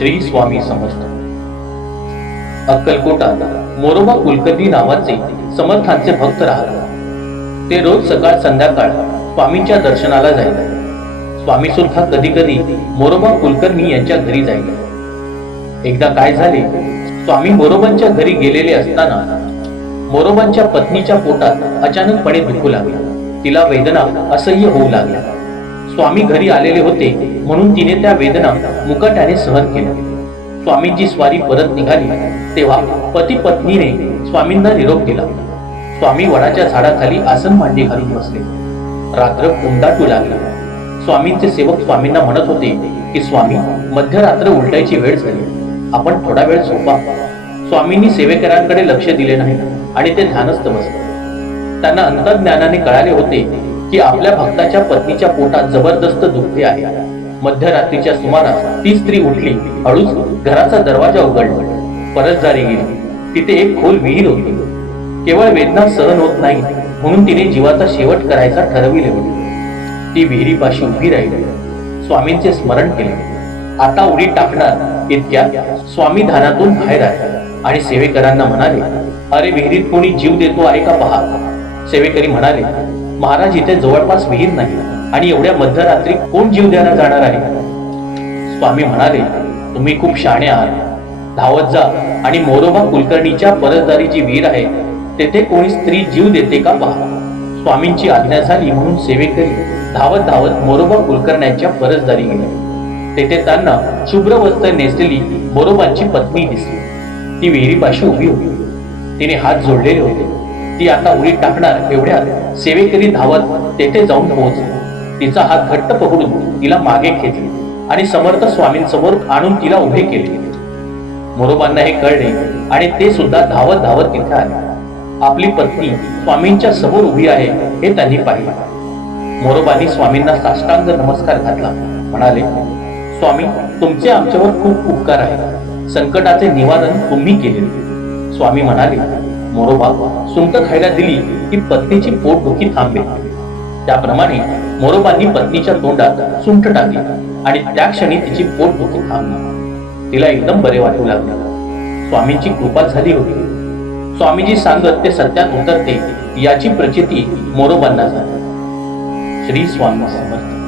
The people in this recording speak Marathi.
श्री स्वामी समर्थ अक्कलकोटात मोरोबा कुलकर्णी नावाचे समर्थांचे भक्त राहतात ते रोज सकाळ संध्याकाळ स्वामींच्या दर्शनाला जायचे. स्वामी सुद्धा कधी कधी मोरोबा कुलकर्णी यांच्या घरी जायचे. एकदा काय झाले? स्वामी मोरोबांच्या घरी गेलेले असताना मोरोबांच्या पत्नीच्या पोटात अचानकपणे दुखू लागला. तिला वेदना असह्य होऊ लागल्या. स्वामी घरी आलेले होते म्हणून तिने त्या वेदना मुकाट्याने सहन केल्या. स्वामींची स्वारी परत निघाली तेव्हा पती पत्नीने स्वामींना निरोप दिला. स्वामी वडाच्या झाडाखाली आसन मांडी घालून बसले. रात्र कोंडाटू लागला. स्वामींचे सेवक स्वामींना म्हणत होते की स्वामी मध्यरात्र उलटायची वेळ झाली. आपण थोडा वेळ झोपा. स्वामींनी सेवेकरांकडे लक्ष दिले नाही आणि ते ध्यानस्थ बसले. त्यांना अंतर्ज्ञानाने कळाले होते की आपल्या भक्ताच्या पत्नीच्या पोटात जबरदस्त दुखते आहे. मध्यरात्रीच्या सुमारास ती स्त्री उठली हळूच घराचा दरवाजा उघडला. परतदारी गेली. तिथे एक खोल विहीर होती. केवळ वेदना सहन होत नाही म्हणून तिने जीवाचा शेवट करायचा ठरविले होते. ती विहिरीपाशी उभी राहिली. स्वामींचे स्मरण केले. आता उडी टाकणार इतक्या स्वामी ध्यानातून बाहेर आले आणि सेवेकरांना म्हणाले अरे विहिरीत कोणी जीव देतो आहे का पहा. सेवेकरी म्हणाले महाराज इथे जवळपास विहीर नाही आणि एवढ्या मध्यरात्री कोण जीव द्यायला जाणार आहे? स्वामी म्हणाले तुम्ही खूप शाणे आहात. धावत जा आणि मोरोबा कुलकर्णीच्या परसदारी जी विहीर आहे. तेथे कोणी स्त्री जीव देते का पहा. स्वामींची आज्ञा झाली म्हणून सेवेकरी धावत धावत मोरोबा कुलकर्ण्यांच्या परसदारी गेले. तेथे त्यांना शुभ्र वस्त्र नेसलेली मोरोबांची पत्नी दिसली. ती विहिरीपाशी उभी होती. तिने हात जोडलेले होते. ती आता उडीत टाकणार एवढ्यात सेवेकरी धावत तेथे जाऊन पोहोचली. तिचा हात घट्ट पकडून तिला मागे खेचले आणि समर्थ स्वामींसमोर आणून तिला उभे केले. मोरोबांना हे कळले आणि ते सुद्धा धावत धावत तिथे आले. आपली पत्नी स्वामींच्या समोर उभी आहे हे त्यांनी पाहिले. मोरोबांनी स्वामींना साष्टांग नमस्कार घातला. म्हणाले स्वामी तुमचे आमच्यावर खूप उपकार आहे संकटाचे निवारण तुम्ही केले. स्वामी म्हणाले मोरोबा सुंक खायला दिली की पत्नीची पोटदुखी थांबे. त्याप्रमाणे मोरोबांनी पत्नीच्या तोंडात सुंठ टाकली आणि त्या क्षणी तिची पोटदुखी थांबली. तिला एकदम बरे वाटू लागले. स्वामींची कृपा झाली होती. स्वामीजी सांगत ते सत्यात उतरते याची प्रचिती मोरोबांना झाली. श्री स्वामी समर्थ.